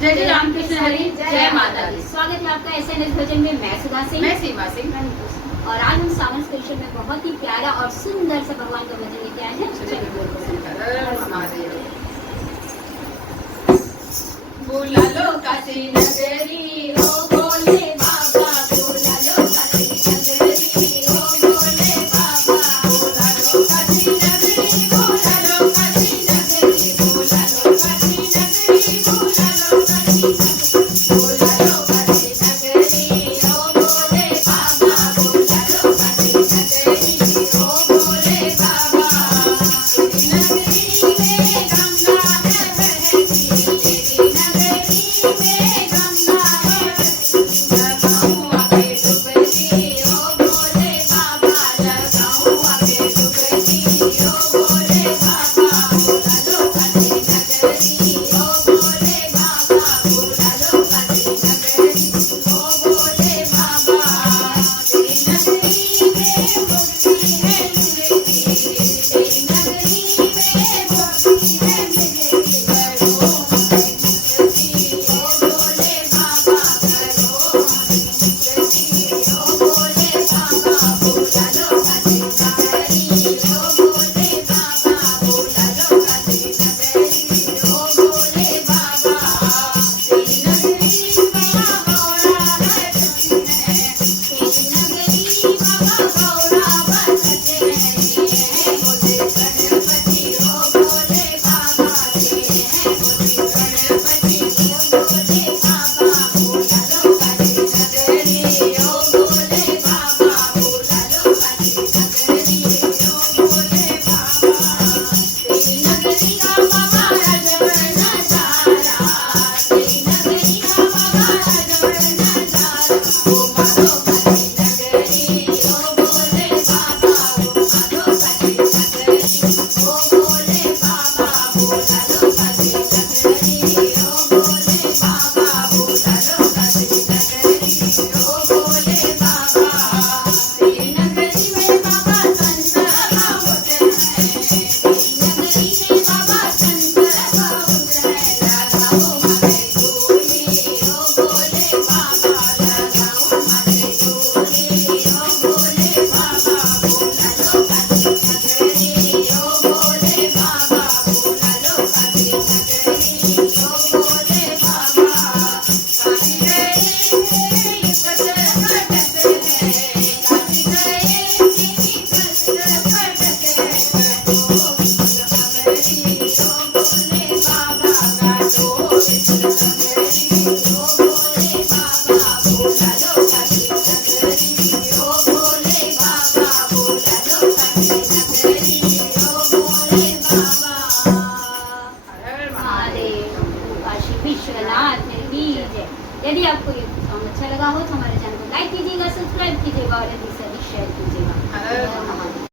जय जय रामकृष्ण हरि, जय माता दी। स्वागत है आपका एसएनएस भजन में। मैं सुधा सिंह, मैं सीमा सिंह। और आज हम सावन स्पेशल में बहुत ही प्यारा और सुंदर सा भगवान का भजन लेके आए हैं। चलिए बोला लो काशी नगरी ओ भोले बाबा, बोला लो काशी नगरी ओ भोले बाबा, बोला लो काशी नगरी, बोला लो काशी नगरी, बोला लो काशी नगरी, बोला लो काशी नगरी, बोला लो काशी नगरी ओ भोले बाबा, बोला लो काशी नगरी ओ भोले बाबा। नगरी में गंगा है बहती, तेरी नगरी में गंगा है बहती, लगाऊं आके डुबकी ओ भोले बाबा, लगाऊं आके डुबकी ओ भोले बाबा, बोला लो काशी नगरी ओ भोले बाबा, बोला लो काशी नगरी ओ भोले बाबा। तेरी नगरी में मुक्ति है मिलेगी, तेरी नगरी में मुक्ति है मिलेगी, करो हमारी मुक्ति ओ भोले बाबा, करो हमारी मुक्ति ओ भोले बाबा, बोला लो काशी नगरी ओ भोले बाबा, बोला लो काशी नगरी ओ भोले बाबा। तेरी नगरी बाबा गौरा बसती है, तेरी नगरी बाबा गौरा बसते हैं, ये मुझे गणपति ओ भोले बाबा, ये है मुझे गणपति ओ भोले बाबा, बोला लो काशी नगरी ओ भोले बाबा, बोला लो काशी नगरी ओ भोले बाबा। तेरी नगरी का बाबा अजब नजारा, तेरी नगरी का बाबा अजब नजारा, ओ मारो काशी नगरी ओ भोले बाबा, ओ मारो काशी नगरी ओ भोले बाबा, बोला लो काशी नगरी ओ भोले बाबा, बोला लो काशी नगरी ओ भोले बाबा। तेरी नगरी में बाबा संत होते हैं, तेरी नगरी में बाबा संत होते हैं, लगाओ हमें डोली ओ भोले बाबा, लगाओ हमें डोली ओ भोले बाबा, बोला लो काशी नगरी ओ भोले बाबा, बोला लो काशी नगरी ओ भोले बाबा। काशी गए मेरे कष्ट कटते हैं, काशी गए मेरी कष्ट कटते हैं, काटो विपुल हमारी ओ भोले बाबा, काटो विपुल हमारी ओ भोले बाबा, बोला लो काशी नगरी ओ भोले बाबा, बोला लो काशी नगरी ओ भोले बाबा। महादेव काशी विश्वनाथ की जय। यदि आपको ये सॉन्ग अच्छा लगा हो तो हमारे चैनल को लाइक कीजिएगा, सब्सक्राइब कीजिएगा और यदि से अधिक शेयर कीजिएगा। हर महादेव।